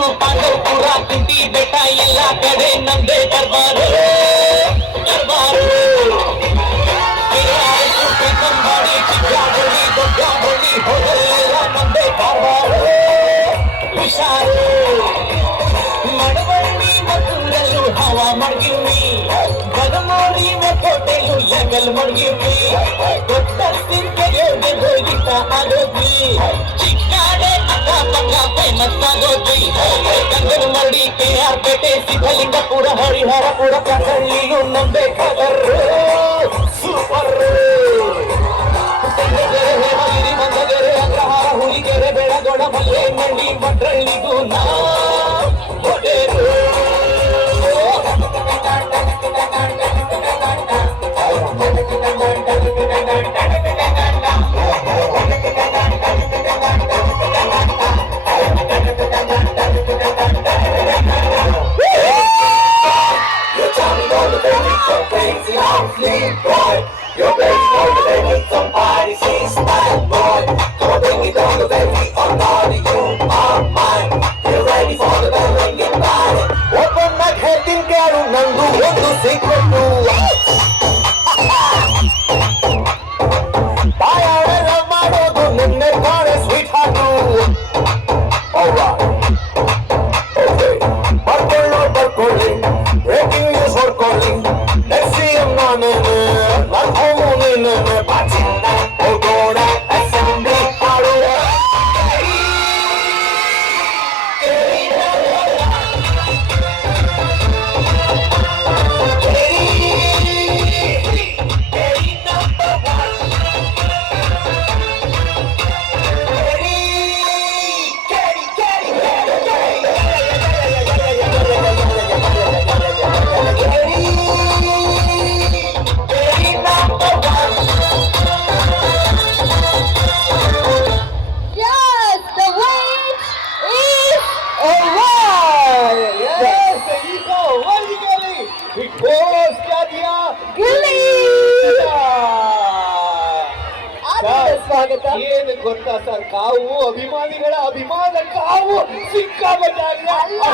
ಮತ್ತು ಪಾಂಡವಪುರ ಕುಂಟಿ ಬೆಟ್ಟ ಎಲ್ಲ ಕಡೆ ನಮ್ದೇ ದರ್ಬಾರು ದರ್ಬಾರು ಕಂಬಾಡಿ ಚಿಕ್ಕಾಬಳ್ಳಿ ದೊಡ್ಡಬಳ್ಳಿ ಹೋದಲ್ಲೆಲ್ಲ ನಮ್ದೇ ದರ್ಬಾರು ಹುಷಾರು ಮಡವಳ್ಳಿ ಮತ್ತೂರಲ್ಲೂ ಹವಾ ಮಡಗಿವ್ನಿ ಬದಮೋಡಿ ಕೋಟೆಯು ಲೆವೆಲ್ ಮಡಗಿವ್ನಿ ದೊಡ್ಡ ಸಿಂಕೆಗೆ ಹೋಗಿತ್ತ ಆಗೋದ್ವಿ ಚಿಕ್ಕಾಡೆ ಅಕ್ಕಪಕ್ಕ ಫೇಮಸ್ ಆಗೋದ್ವಿ ಗಂಗನ ಮರಡಿ KR ಪೇಟೆ ಸಿದ್ಧಲಿಂಗಪುರ ಹರಿಹರಪುರ ಕಸಳ್ಳಿಯು ನಮ್ದೇ ಕದರ್ ಸೂಪರ್ ಹೇಮಗಿರಿ ಮಂದಗೆರೆ ಅಗ್ರಹಾರ ಹುಲಿಗೆರೆ ಬೆಳಗೊಳ ಮಲ್ಲೆ ಮಂಡಿ ಭದ್ರಳ್ಳಿಗೂ ನಾ ಹೊಡೆರು Your baby on the baby, somebody she's my boy. Come on, bring it on the baby, on all you are mine. You're ready for the bell when you buy it. Open my head in Garu Nandu, what to secret to? Tayara Madodu, Ninne Kare, sweetheart too. Alright. Okay. Barcoli, breaking news for calling. Let's see him on it. Not home in the Patina, Ogoda, Assembly, Parola. ಏನು ಗೊತ್ತಾ sir, ಕಾವು ಅಭಿಮಾನಿಗಳ ಅಭಿಮಾನ ಕಾವು ಸಿಕ್ಕಾಪಟ್ಟೆ